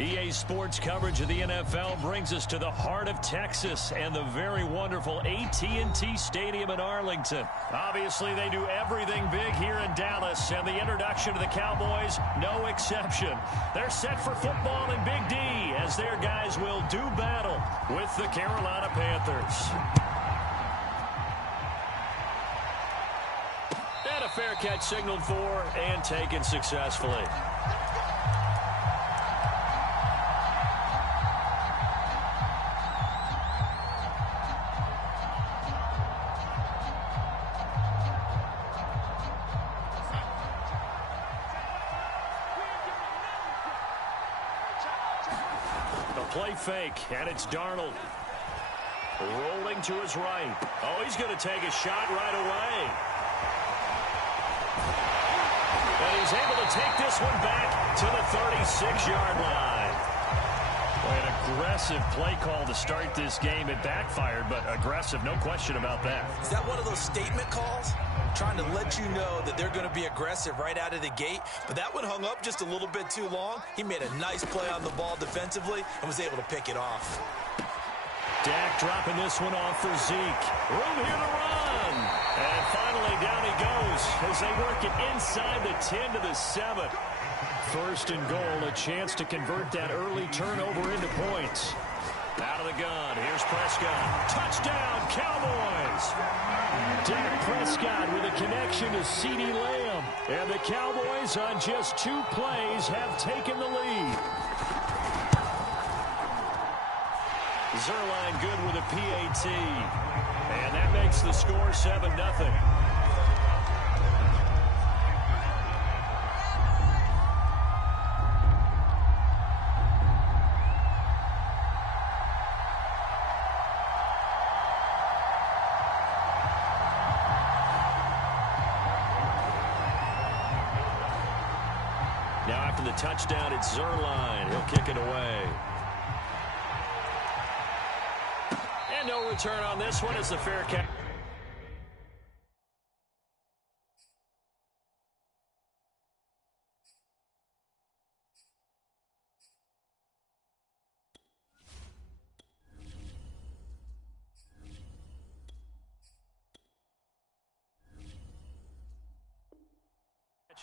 EA Sports coverage of the NFL brings us to the heart of Texas and the very wonderful AT&T Stadium in Arlington. Obviously, they do everything big here in Dallas, and the introduction to the Cowboys, no exception. They're set for football in Big D as their guys will do battle with the Carolina Panthers. And a fair catch signaled for and taken successfully. Play fake, and it's Darnold. Rolling to his right. Oh, he's going to take a shot right away. And he's able to take this one back to the 36-yard line. Boy, an aggressive play call to start this game. It backfired, but aggressive, no question about that. Is that one of those statement calls? Trying to let you know that they're going to be aggressive right out of the gate. But that one hung up just a little bit too long. He made a nice play on the ball defensively and was able to pick it off. Dak dropping this one off for Zeke. Room here to run. And finally down he goes as they work it inside the 10 to the 7. First and goal, a chance to convert that early turnover into points. Out of the gun, here's Prescott. Touchdown, Cowboys! Dak Prescott with a connection to CeeDee Lamb. And the Cowboys on just 2 plays have taken the lead. Zerline good with a PAT. And that makes the score 7-0. Now after the touchdown, it's Zerline. He'll kick it away. And no return on this one as the fair catch.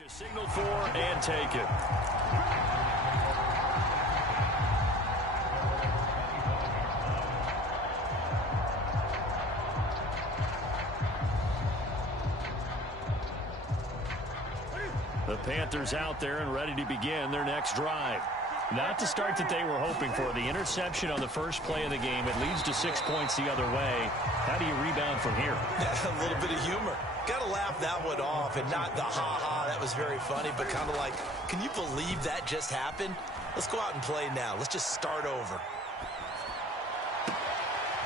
Signal for and take it. The Panthers out there and ready to begin their next drive. Not the start that they were hoping for. The interception on the first play of the game. It leads to 6 points the other way. How do you rebound from here? A little bit of humor. Got to laugh that one off and not the ha-ha. That was very funny, but kind of like, can you believe that just happened? Let's go out and play now. Let's just start over.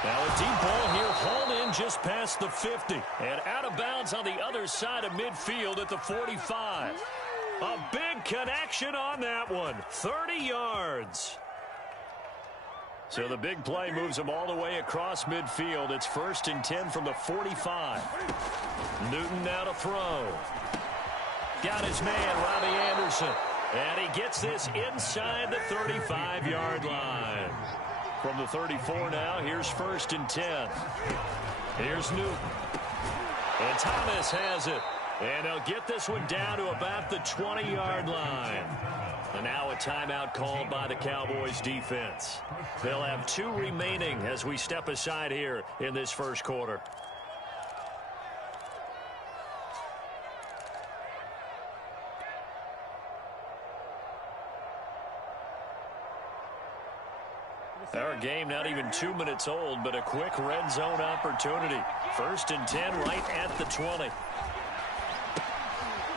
Now a deep ball here hauled in just past the 50. And out of bounds on the other side of midfield at the 45. A big connection on that one. 30 yards. So the big play moves them all the way across midfield. It's 1st and 10 from the 45. Newton now to throw. Got his man, Robbie Anderson. And he gets this inside the 35-yard line. From the 34 now, here's 1st and 10. Here's Newton. And Thomas has it. And they'll get this one down to about the 20-yard line. And now a timeout called by the Cowboys defense. They'll have 2 remaining as we step aside here in this first quarter. Our game not even 2 minutes old, but a quick red zone opportunity. 1st and 10 right at the 20.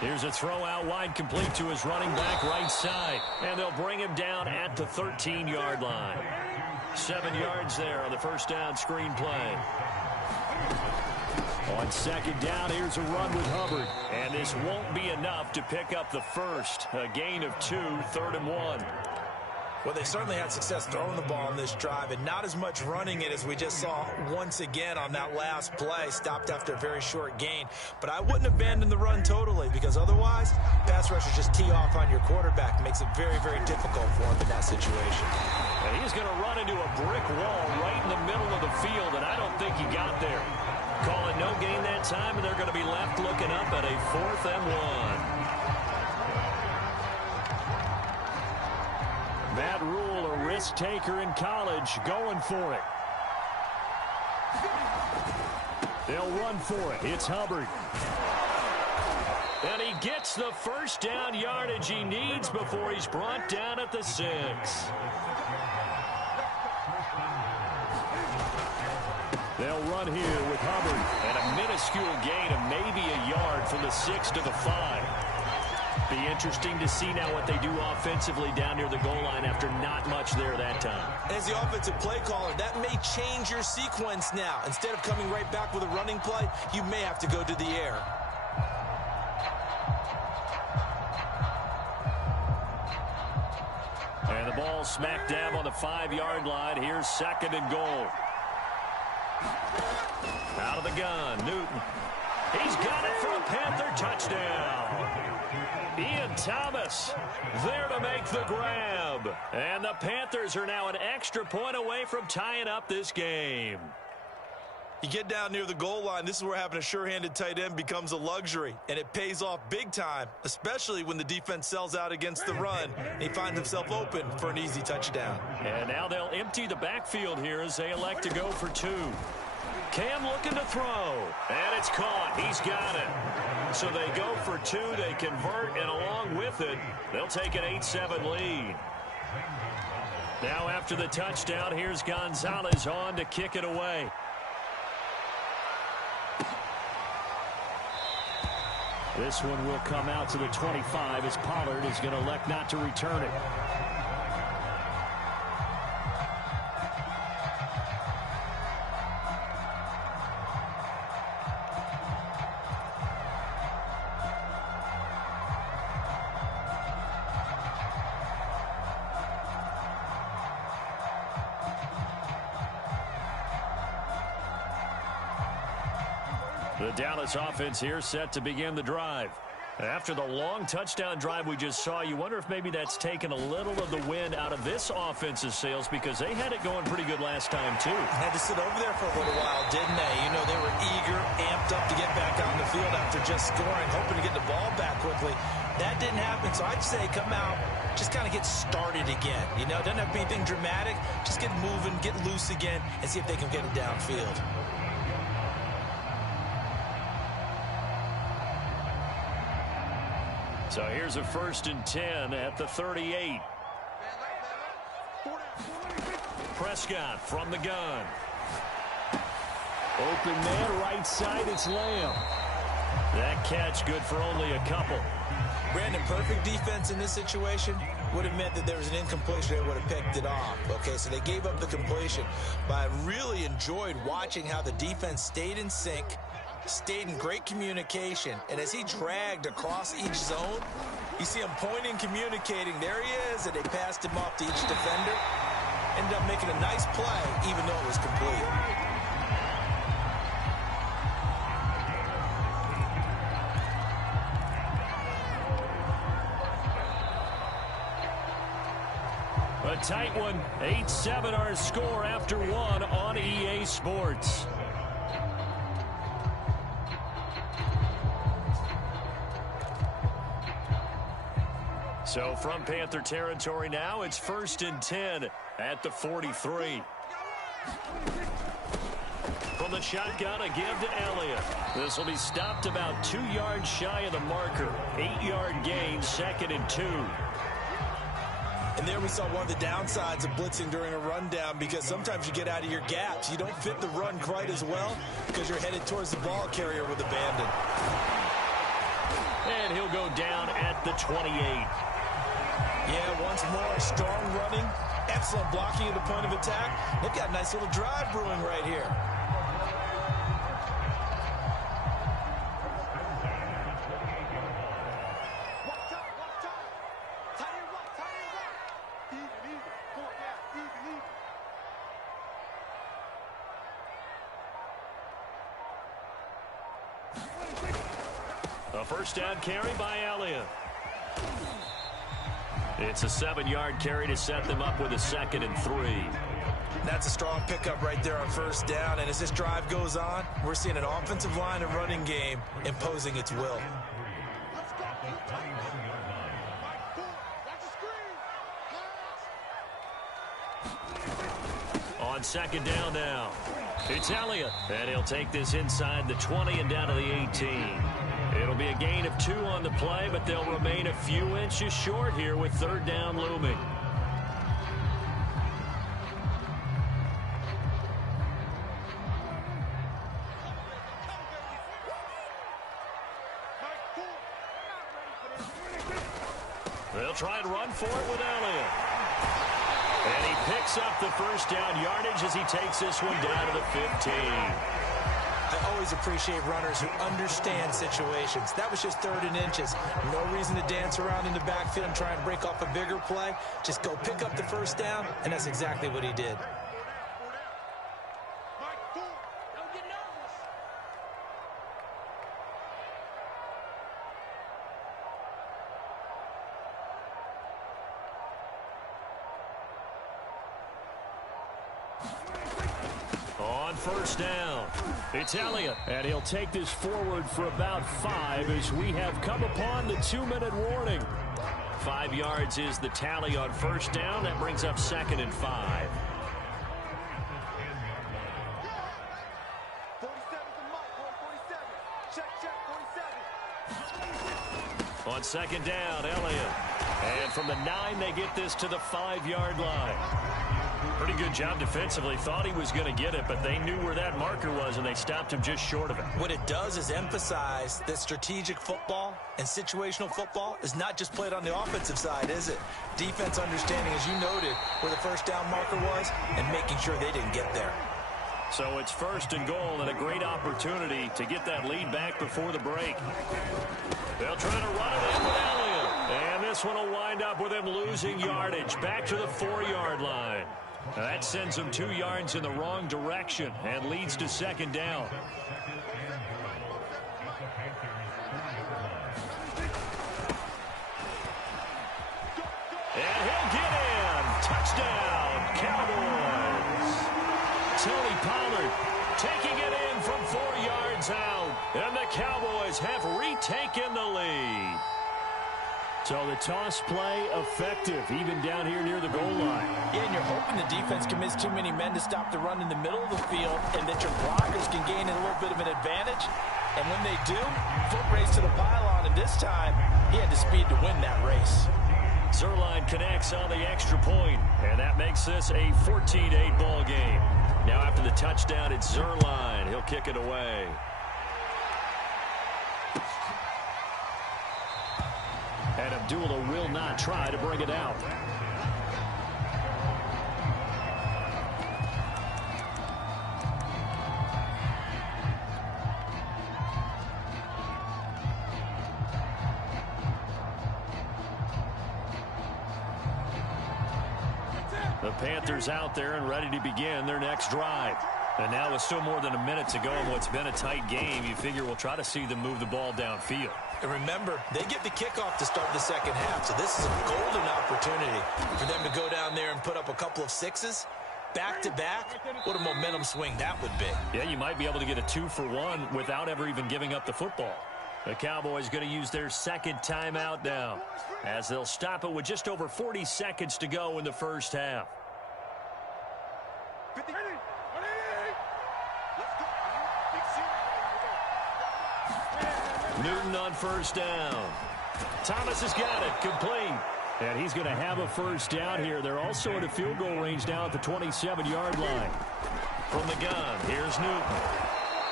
Here's a throw out wide, complete to his running back right side. And they'll bring him down at the 13-yard line. 7 yards there on the first down screen play. On 2nd down, here's a run with Hubbard. And this won't be enough to pick up the first. A gain of 2, 3rd and 1. Well, they certainly had success throwing the ball on this drive and not as much running it as we just saw once again on that last play. Stopped after a very short gain. But I wouldn't abandon the run totally because otherwise, pass rushers just tee off on your quarterback. Makes it very, very difficult for him in that that situation. And he's going to run into a brick wall right in the middle of the field, and I don't think he got there. Call it no gain that time, and they're going to be left looking up at a 4th and 1. Matt Rule, a risk taker in college, going for it. They'll run for it. It's Hubbard. And he gets the first down yardage he needs before he's brought down at the 6. They'll run here with Hubbard. And a minuscule gain of maybe a yard from the 6 to the 5. Be interesting to see now what they do offensively down near the goal line after not much there that time. As the offensive play caller, that may change your sequence now. Instead of coming right back with a running play, you may have to go to the air. And the ball smack dab on the 5-yard line. Here's 2nd and goal. Out of the gun, Newton. He's got it for a Panther touchdown. Ian Thomas there to make the grab. And the Panthers are now an extra point away from tying up this game. You get down near the goal line, this is where having a sure-handed tight end becomes a luxury, and it pays off big time, especially when the defense sells out against the run, and he finds himself open for an easy touchdown. And now they'll empty the backfield here as they elect to go for 2. Cam looking to throw, and it's caught. He's got it. So they go for 2, they convert, and along with it, they'll take an 8-7 lead. Now after the touchdown, here's Gonzalez on to kick it away. This one will come out to the 25 as Pollard is going to elect not to return it. The Dallas offense here set to begin the drive. After the long touchdown drive we just saw, you wonder if maybe that's taken a little of the wind out of this offense's sails because they had it going pretty good last time, too. Had to sit over there for a little while, didn't they? You know, they were eager, amped up to get back out on the field after just scoring, hoping to get the ball back quickly. That didn't happen, so I'd say come out, just kind of get started again. You know, it doesn't have to be anything dramatic. Just get moving, get loose again, and see if they can get it downfield. So here's a 1st and 10 at the 38. Prescott from the gun. Open man, right side, it's Lamb. That catch good for only a couple. Brandon, perfect defense in this situation would have meant that there was an incompletion. They would have picked it off. Okay, so they gave up the completion. But I really enjoyed watching how the defense stayed in sync, stayed in great communication, and as he dragged across each zone, you see him pointing, communicating. There he is, and they passed him off to each defender. Ended up making a nice play, even though it was complete. A tight one, 8-7 our score after 1 on EA Sports. So from Panther territory now, it's 1st and 10 at the 43. From the shotgun, a give to Elliott. This will be stopped about 2 yards shy of the marker. 8-yard gain, 2nd and 2. And there we saw one of the downsides of blitzing during a rundown, because sometimes you get out of your gaps. You don't fit the run quite as well because you're headed towards the ball carrier with abandon. And he'll go down at the 28. Yeah, once more, strong running, excellent blocking at the point of attack. They've got a nice little drive brewing right here. A first down carry by Elliott. It's a 7-yard carry to set them up with a 2nd and 3. That's a strong pickup right there on first down. And as this drive goes on, we're seeing an offensive line and running game imposing its will. On 2nd down now, it's Elliott. And he'll take this inside the 20 and down to the 18. It'll be a gain of 2 on the play, but they'll remain a few inches short here with 3rd down looming. They'll try and run for it with Elliott. And he picks up the 1st down yardage as he takes this one down to the 15. I always appreciate runners who understand situations. That was just 3rd and inches. No reason to dance around in the backfield and try and break off a bigger play. Just go pick up the 1st down, and that's exactly what he did. On 1st down, it's Elliott, and he'll take this forward for about 5 as we have come upon the 2-minute warning. 5 yards is the tally on 1st down. That brings up 2nd and 5. On 2nd down, Elliott. And from the 9, they get this to the 5-yard line. Pretty good job defensively. Thought he was going to get it, but they knew where that marker was, and they stopped him just short of it. What it does is emphasize that strategic football and situational football is not just played on the offensive side, is it? Defense understanding, as you noted, where the 1st down marker was and making sure they didn't get there. So it's 1st and goal and a great opportunity to get that lead back before the break. They'll try to run it in with Elliott. And this one will wind up with him losing yardage back to the 4-yard line. Now that sends them 2 yards in the wrong direction and leads to 2nd down. And he'll get in. Touchdown, Cowboys. Tony Pollard taking it in from 4 yards out. And the Cowboys have retaken the lead. So the toss play effective, even down here near the goal line. Yeah, and you're hoping the defense commits too many men to stop the run in the middle of the field and that your blockers can gain a little bit of an advantage. And when they do, foot race to the pylon, and this time, he had the speed to win that race. Zuerlein connects on the extra point, and that makes this a 14-8 ball game. Now after the touchdown, it's Zuerlein. He'll kick it away. And Abdullah will not try to bring it out. The Panthers out there and ready to begin their next drive. And now with still more than a minute to go in what's been a tight game, you figure we'll try to see them move the ball downfield. And remember, they get the kickoff to start the 2nd half, so this is a golden opportunity for them to go down there and put up a couple of 6s. Back-to-back, what a momentum swing that would be. Yeah, you might be able to get a 2-for-1 without ever even giving up the football. The Cowboys going to use their 2nd timeout now, as they'll stop it with just over 40 seconds to go in the 1st half. Newton on 1st down. Thomas has got it, complete. And he's going to have a 1st down here. They're also at a field goal range now at the 27-yard line. From the gun, here's Newton.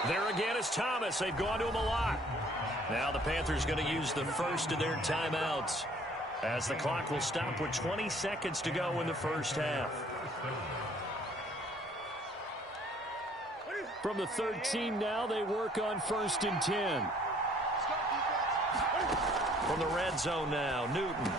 There again is Thomas. They've gone to him a lot. Now the Panthers going to use the first of their timeouts, as the clock will stop with 20 seconds to go in the 1st half. From the 13 now, they work on 1st and 10. From the red zone now, Newton.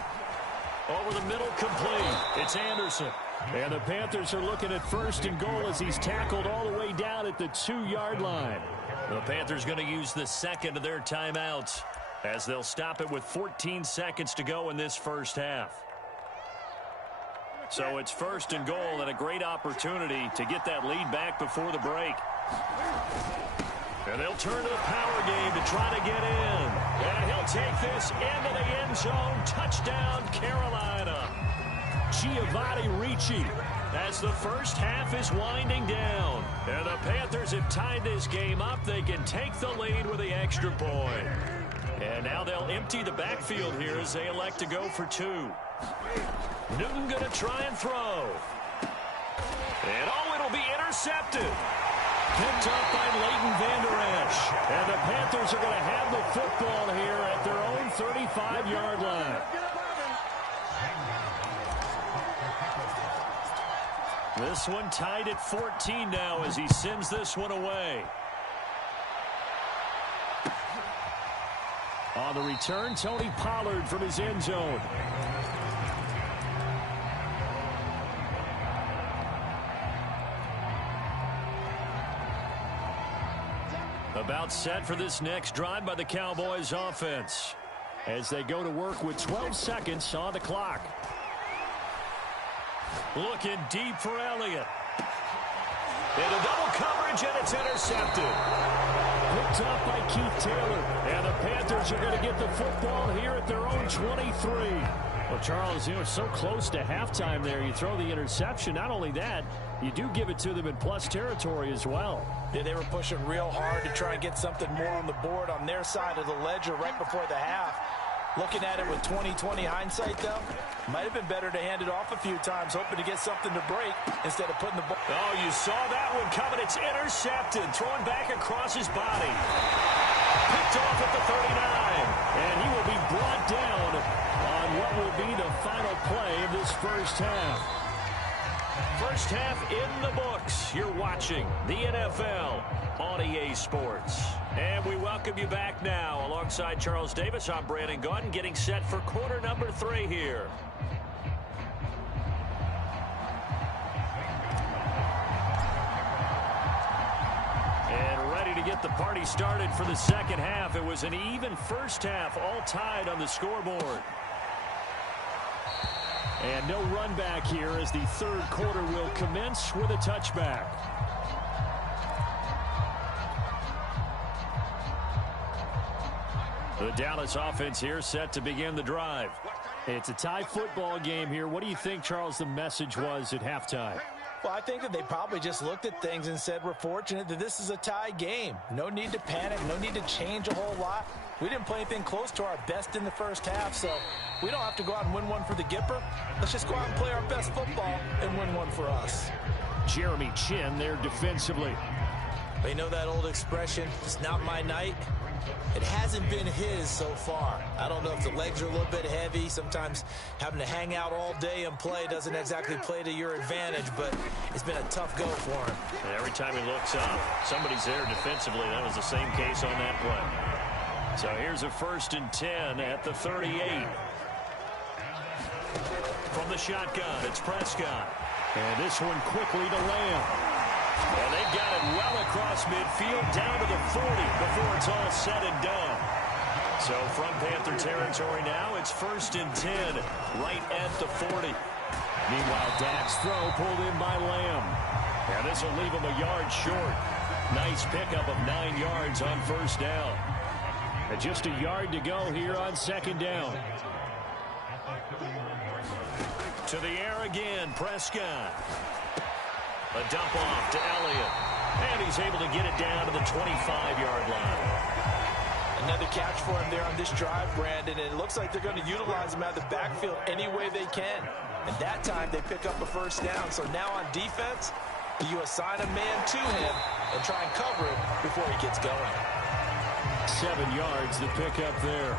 Over the middle, complete. It's Anderson. And the Panthers are looking at 1st and goal as he's tackled all the way down at the 2-yard line. The Panthers going to use the 2nd of their timeouts, as they'll stop it with 14 seconds to go in this 1st half. So it's 1st and goal and a great opportunity to get that lead back before the break. And they'll turn to the power game to try to get in. And he'll take this into the end zone. Touchdown, Carolina. Giovanni Ricci as the first half is winding down. And the Panthers have tied this game up. They can take the lead with the extra point. And now they'll empty the backfield here as they elect to go for 2. Newton going to try and throw. And it'll be intercepted. Picked up by Leighton Vander Esch. And the Panthers are going to have the football here at their own 35-yard line. This one tied at 14 now as he sends this one away. On the return, Tony Pollard from his end zone. About set for this next drive by the Cowboys offense as they go to work with 12 seconds on the clock. Looking deep for Elliott. Into double coverage, and it's intercepted. Picked up by Keith Taylor. And the Panthers are going to get the football here at their own 23. Well, Charles, so close to halftime there. You throw the interception. Not only that, you do give it to them in plus territory as well. Yeah, they were pushing real hard to try and get something more on the board on their side of the ledger right before the half. Looking at it with 20/20 hindsight, though, might have been better to hand it off a few times, hoping to get something to break instead of putting the ball. Oh, you saw that one coming. It's intercepted. Throwing back across his body. Picked off at the 39. And he will be brought down on what will be the final play of this first half. First half in the books. You're watching the NFL on EA Sports. And we welcome you back now. Alongside Charles Davis, I'm Brandon Gaudin, getting set for quarter number 3 here. And ready to get the party started for the second half. It was an even first half, all tied on the scoreboard. And no run back here as the third quarter will commence with a touchback. The Dallas offense here set to begin the drive. It's a tie football game here. What do you think, Charles, the message was at halftime? Well, I think that they probably just looked at things and said, we're fortunate that this is a tie game. No need to panic. No need to change a whole lot. We didn't play anything close to our best in the first half, so we don't have to go out and win one for the Gipper. Let's just go out and play our best football and win one for us. Jeremy Chin there defensively. You know that old expression, it's not my night? It hasn't been his so far. I don't know if the legs are a little bit heavy. Sometimes having to hang out all day and play doesn't exactly play to your advantage, but it's been a tough go for him. And every time he looks up, somebody's there defensively. That was the same case on that play. So here's a 1st and 10 at the 38. From the shotgun, it's Prescott. And this one quickly to Lamb. And they've got it well across midfield down to the 40 before it's all said and done. So from Panther territory now, it's 1st and 10 right at the 40. Meanwhile, Dak's throw pulled in by Lamb. And this will leave him a yard short. Nice pickup of 9 yards on 1st down. And just a yard to go here on 2nd down. To the air again, Prescott. A dump off to Elliott. And he's able to get it down to the 25-yard line. Another catch for him there on this drive, Brandon. And it looks like they're going to utilize him out of the backfield any way they can. And that time they pick up a 1st down. So now on defense, you assign a man to him and try and cover him before he gets going. 7 yards to pick up there.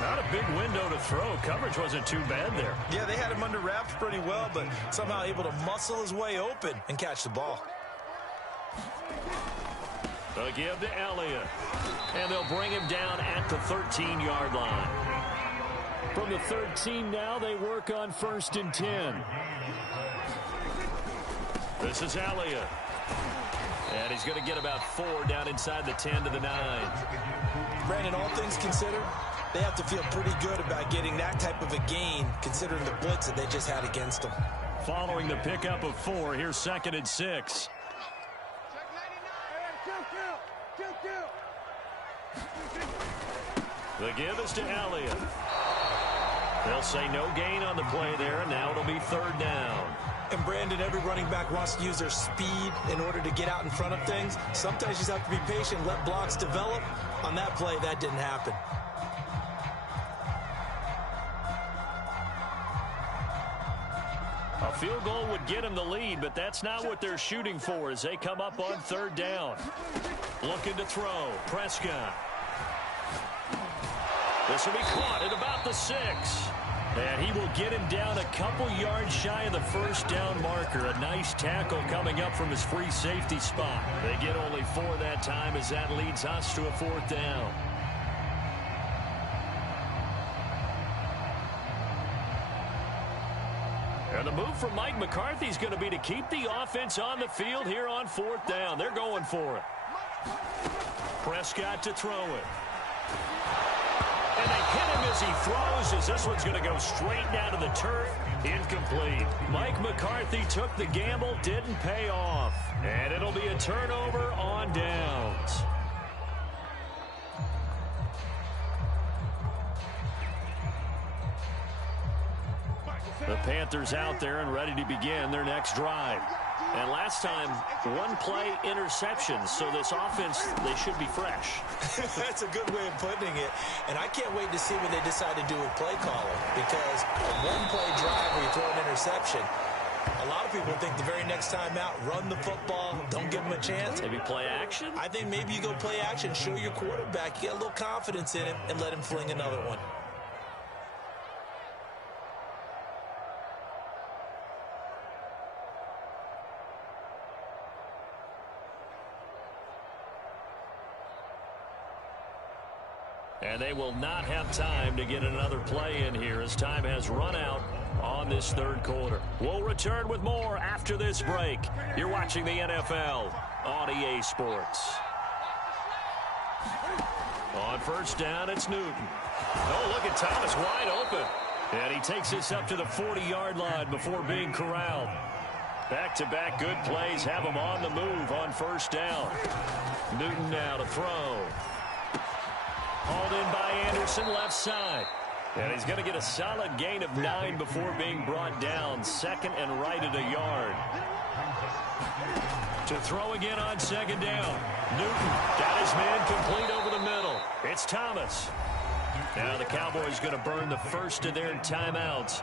Not a big window to throw. Coverage wasn't too bad there. Yeah, they had him under wraps pretty well, but somehow able to muscle his way open and catch the ball. They'll give to Elliott. And they'll bring him down at the 13-yard line. From the 13 now, they work on 1st and 10. This is Elliott. And he's going to get about 4 down inside the 10 to the 9. Brandon, all things considered, they have to feel pretty good about getting that type of a gain, considering the blitz that they just had against them. Following the pickup of 4, here's 2nd and 6. The give is to Elliott. They'll say no gain on the play there, and now it'll be 3rd down. And Brandon, every running back wants to use their speed in order to get out in front of things. Sometimes you just have to be patient, let blocks develop. On that play, that didn't happen. A field goal would get him the lead, but that's not what they're shooting for as they come up on 3rd down. Looking to throw. Prescott. This will be caught at about the 6. And he will get him down a couple yards shy of the 1st down marker. A nice tackle coming up from his free safety spot. They get only 4 that time as that leads us to a 4th down. And the move from Mike McCarthy is going to be to keep the offense on the field here on 4th down. They're going for it. Prescott to throw it. And they hit him as he throws, as this one's going to go straight down to the turf. Incomplete. Mike McCarthy took the gamble, didn't pay off. And it'll be a turnover on downs. The Panthers out there and ready to begin their next drive. And last time, 1-play interception. So this offense, they should be fresh. That's a good way of putting it. And I can't wait to see what they decide to do with play calling. Because a 1-play drive where you throw an interception, a lot of people think the very next time out, run the football, don't give them a chance. Maybe play action? I think maybe you go play action, show your quarterback, you get a little confidence in him, and let him fling another one. And they will not have time to get another play in here as time has run out on this 3rd quarter. We'll return with more after this break. You're watching the NFL on EA Sports. On 1st down, it's Newton. Oh, look at Thomas wide open. And he takes this up to the 40-yard line before being corralled. Back-to-back good plays have him on the move on 1st down. Newton now to throw. Hauled in by Anderson, left side. And he's going to get a solid gain of 9 before being brought down. 2nd and right at a yard. To throw again on 2nd down. Newton got his man complete over the middle. It's Thomas. Now the Cowboys going to burn the first of their timeouts.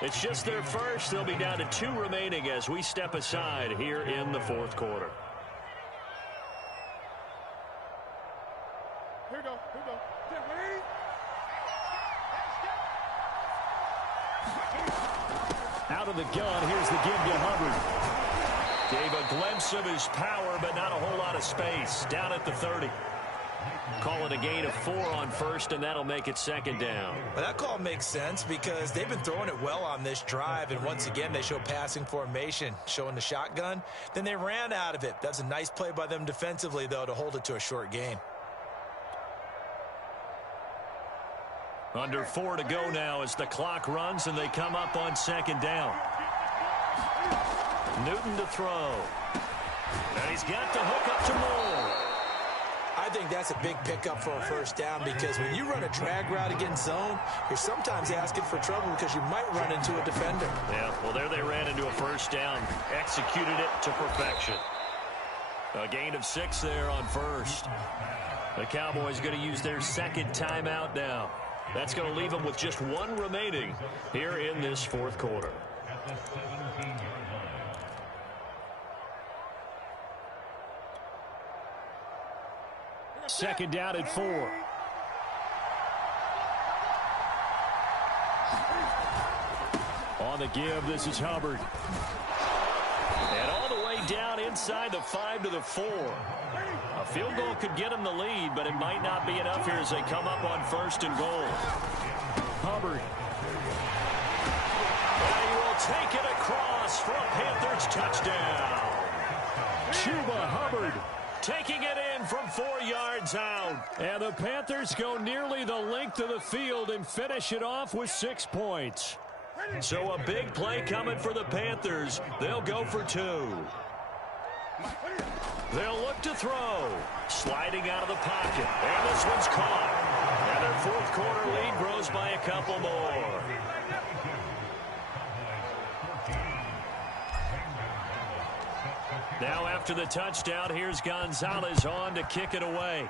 It's just their first. They'll be down to 2 remaining as we step aside here in the 4th quarter. Here we go. Out of the gun, here's the give to Hubbard. Gave a glimpse of his power, but not a whole lot of space. Down at the 30. Call it a gain of 4 on 1st, and that'll make it 2nd down. Well, that call makes sense because they've been throwing it well on this drive, and once again, they show passing formation, showing the shotgun. Then they ran out of it. That's a nice play by them defensively, though, to hold it to a short gain. Under 4 to go now as the clock runs and they come up on 2nd down. Newton to throw. And he's got the hook up to Moore. I think that's a big pickup for a 1st down because when you run a drag route against zone, you're sometimes asking for trouble because you might run into a defender. Yeah, well, there they ran into a 1st down. Executed it to perfection. A gain of 6 there on 1st. The Cowboys going to use their 2nd timeout now. That's going to leave them with just 1 remaining here in this 4th quarter. Second down at 4. On the give, this is Hubbard. And all the way down inside the 5 to the 4. A field goal could get them the lead, but it might not be enough here as they come up on 1st and goal. Hubbard. And he will take it across for a Panthers touchdown. Chuba Hubbard taking it in from 4 yards out. And the Panthers go nearly the length of the field and finish it off with 6 points. So a big play coming for the Panthers. They'll go for 2. They'll look to throw. Sliding out of the pocket. And this one's caught. And their fourth quarter lead grows by a couple more. Now after the touchdown, here's Gonzalez on to kick it away.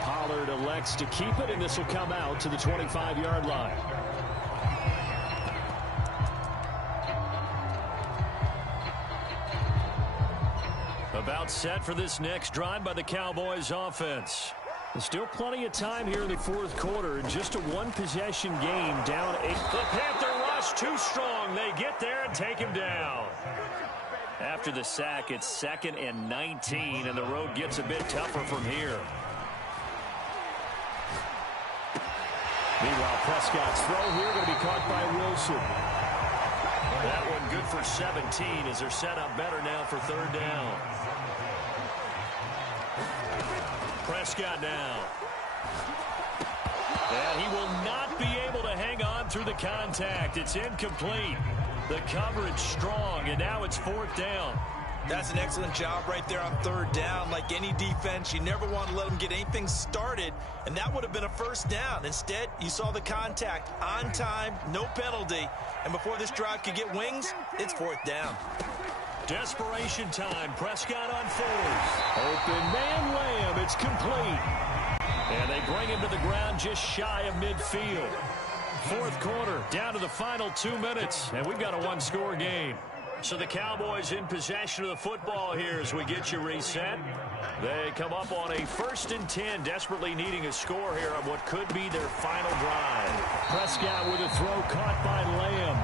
Pollard elects to keep it, and this will come out to the 25-yard line. About set for this next drive by the Cowboys offense. There's still plenty of time here in the fourth quarter. Just a one-possession game down 8. The Panther rush too strong. They get there and take him down. After the sack, it's 2nd and 19, and the road gets a bit tougher from here. Meanwhile, Prescott's throw here going to be caught by Wilson. That one good for 17 as they're set up better now for 3rd down. Prescott now. And he will not be able to hang on through the contact. It's incomplete. The coverage strong, and now it's 4th down. That's an excellent job right there on 3rd down. Like any defense, you never want to let them get anything started, and that would have been a 1st down. Instead, you saw the contact on time, no penalty, and before this drive could get wings, it's 4th down. Desperation time. Prescott on 4th. Open man Lamb. It's complete. And they bring him to the ground just shy of midfield. 4th quarter, down to the final 2 minutes, and we've got a one-score game. So the Cowboys in possession of the football here as we get you reset. They come up on a 1st and 10, desperately needing a score here on what could be their final drive. Prescott with a throw caught by Lamb.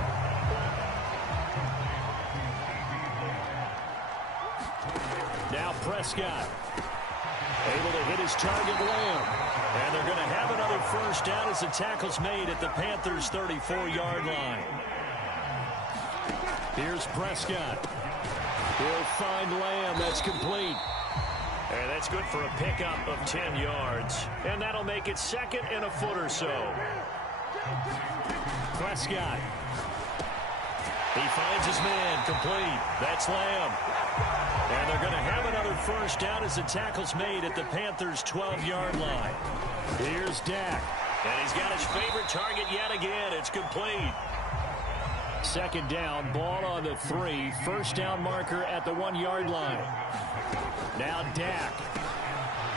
Now Prescott able to hit his target Lamb. And they're going to have another 1st down as the tackle's made at the Panthers' 34-yard line. Here's Prescott. He'll find Lamb. That's complete. And that's good for a pickup of 10 yards. And that'll make it 2nd and a foot or so. Prescott. He finds his man. Complete. That's Lamb. And they're going to have another 1st down as the tackle's made at the Panthers' 12-yard line. Here's Dak. And he's got his favorite target yet again. It's complete. 2nd down, ball on the 3. 1st down marker at the 1-yard line. Now Dak.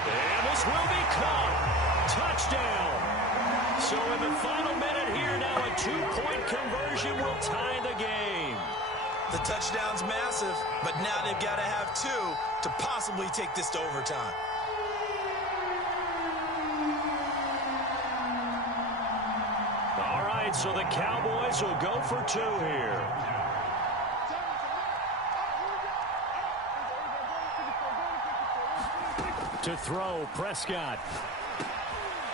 And this will be caught. Touchdown. So in the final minute here, now a 2-point conversion will tie the game. The touchdown's massive, but now they've got to have 2 to possibly take this to overtime. All right, so the Cowboys will go for 2 here. To throw, Prescott.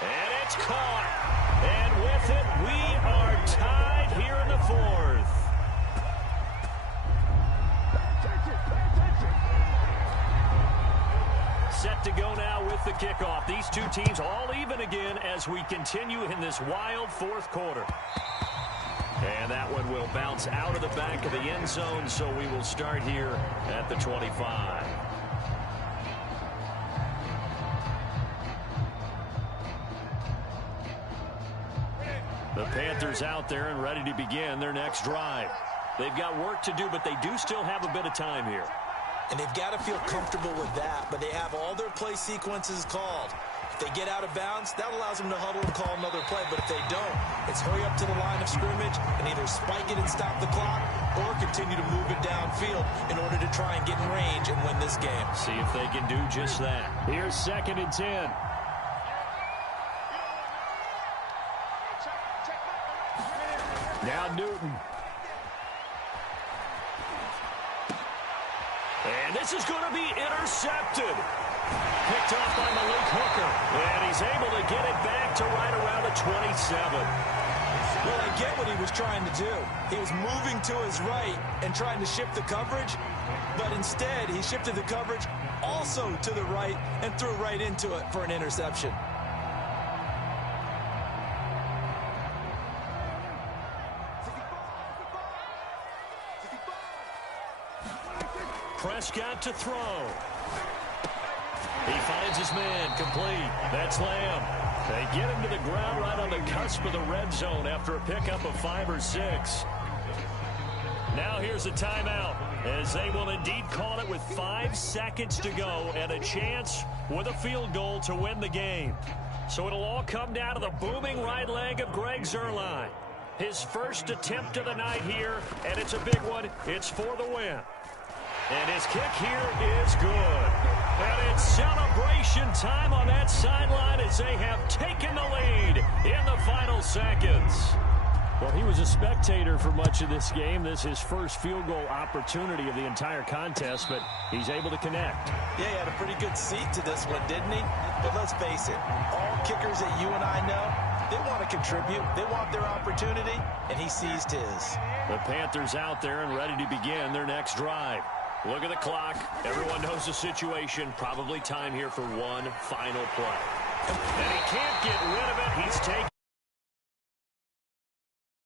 And it's caught. And with it, we are tied here in the 4th. Set to go now with the kickoff. These two teams all even again as we continue in this wild 4th quarter. And that one will bounce out of the back of the end zone, so we will start here at the 25. The Panthers out there and ready to begin their next drive. They've got work to do, but they do still have a bit of time here. And they've got to feel comfortable with that, but they have all their play sequences called. If they get out of bounds, that allows them to huddle and call another play. But if they don't, it's hurry up to the line of scrimmage and either spike it and stop the clock or continue to move it downfield in order to try and get in range and win this game. See if they can do just that. Here's 2nd and 10. Now Newton. And this is going to be intercepted. Picked off by Malik Hooker. And he's able to get it back to right around the 27. Well, I get what he was trying to do. He was moving to his right and trying to shift the coverage. But instead, he shifted the coverage also to the right and threw right into it for an interception. Prescott to throw. He finds his man, complete. That's Lamb. They get him to the ground right on the cusp of the red zone after a pickup of 5 or 6. Now here's a timeout, as they will indeed call it with 5 seconds to go and a chance with a field goal to win the game. So it'll all come down to the booming right leg of Greg Zuerlein. His first attempt of the night here, and it's a big one. It's for the win. And his kick here is good. And it's celebration time on that sideline as they have taken the lead in the final seconds. Well, he was a spectator for much of this game. This is his first field goal opportunity of the entire contest, but he's able to connect. Yeah, he had a pretty good seat to this one, didn't he? But let's face it, all kickers that you and I know, they want to contribute. They want their opportunity, and he seized his. The Panthers out there and ready to begin their next drive. Look at the clock. Everyone knows the situation. Probably time here for one final play. And he can't get rid of it. He's taken.